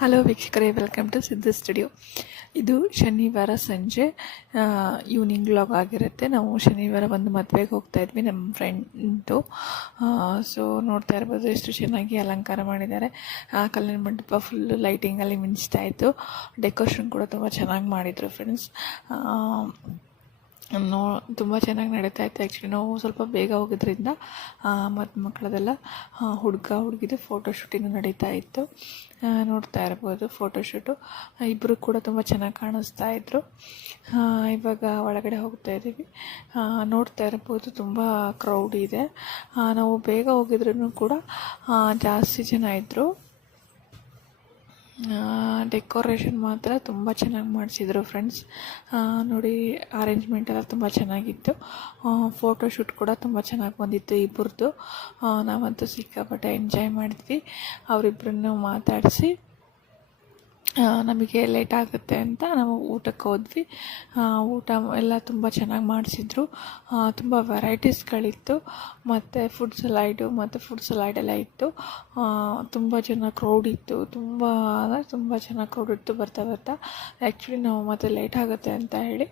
Hello ವೀಕ್ಷಕರೇ, welcome to Siddu studio. ಇದು ಶನಿವಾರ ಸಂಜೆ ಈವ್ನಿಂಗ್ ವ್ಲಾಗ್ ಆಗಿರುತ್ತೆ. ನಾವು ಶನಿವಾರ ಒಂದು ಮದುವೆಗೆ ಹೋಗ್ತಾ ಇದ್ವಿ, ನಮ್ಮ ಫ್ರೆಂಡು. ಸೊ ನೋಡ್ತಾ ಇರ್ಬೋದು ಎಷ್ಟು ಚೆನ್ನಾಗಿ ಅಲಂಕಾರ ಮಾಡಿದ್ದಾರೆ. ಕಲ್ಯಾಣ ಮಂಟಪ ಫುಲ್ಲು ಲೈಟಿಂಗಲ್ಲಿ ಮಿಂಚ್ತಾ ಇತ್ತು. ಡೆಕೋರೇಷನ್ ಕೂಡ ತುಂಬ ಚೆನ್ನಾಗಿ ಮಾಡಿದರು ಫ್ರೆಂಡ್ಸ್. ತುಂಬ ಚೆನ್ನಾಗಿ ನಡೀತಾ ಇತ್ತು. ಆ್ಯಕ್ಚುಲಿ ನಾವು ಸ್ವಲ್ಪ ಬೇಗ ಹೋಗೋದ್ರಿಂದ ಮಕ್ಕಳದೆಲ್ಲ ಹುಡುಗಿದು ಫೋಟೋಶೂಟಿಂಗ್ ನಡೀತಾ ಇತ್ತು. ನೋಡ್ತಾ ಇರ್ಬೋದು ಫೋಟೋಶೂಟು. ಇಬ್ಬರು ಕೂಡ ತುಂಬ ಚೆನ್ನಾಗಿ ಕಾಣಿಸ್ತಾ ಇದ್ರು. ಇವಾಗ ಒಳಗಡೆ ಹೋಗ್ತಾ ಇದ್ದೀವಿ. ನೋಡ್ತಾ ಇರ್ಬೋದು ತುಂಬ ಕ್ರೌಡ್ ಇದೆ. ನಾವು ಬೇಗ ಹೋಗಿದ್ರೂ ಕೂಡ ಜಾಸ್ತಿ ಜನ ಇದ್ದರು. ಡೆಕೋರೇಷನ್ ಮಾತ್ರ ತುಂಬ ಚೆನ್ನಾಗಿ ಮಾಡಿಸಿದ್ರು ಫ್ರೆಂಡ್ಸ್. ನೋಡಿ, ಅರೇಂಜ್ಮೆಂಟ್ ಎಲ್ಲ ತುಂಬ ಚೆನ್ನಾಗಿತ್ತು. ಫೋಟೋಶೂಟ್ ಕೂಡ ತುಂಬ ಚೆನ್ನಾಗಿ ಬಂದಿತ್ತು ಇಬ್ಬರದ್ದು. ನಾವಂತೂ ಸಿಕ್ಕಾಪಟ್ಟೆ ಎಂಜಾಯ್ ಮಾಡಿದ್ವಿ. ಅವರಿಬ್ಬರನ್ನು ಮಾತಾಡಿಸಿ ನಮಗೆ ಲೇಟ್ ಆಗುತ್ತೆ ಅಂತ ನಾವು ಊಟಕ್ಕೆ ಹೋದ್ವಿ. ಊಟ ಎಲ್ಲ ತುಂಬ ಚೆನ್ನಾಗಿ ಮಾಡಿಸಿದ್ರು. ತುಂಬ ವೆರೈಟೀಸ್ಗಳಿತ್ತು. ಮತ್ತು ಫುಡ್ ಸಲಾಡ್ ಎಲ್ಲ ಇತ್ತು. ತುಂಬ ಜನ ಕ್ರೌಡ್ ಇತ್ತು. ತುಂಬ ಜನ ಕ್ರೌಡ್ ಇತ್ತು ಬರ್ತಾ. ಆ್ಯಕ್ಚುಲಿ ನಾವು ಮತ್ತೆ ಲೇಟ್ ಆಗುತ್ತೆ ಅಂತ ಹೇಳಿ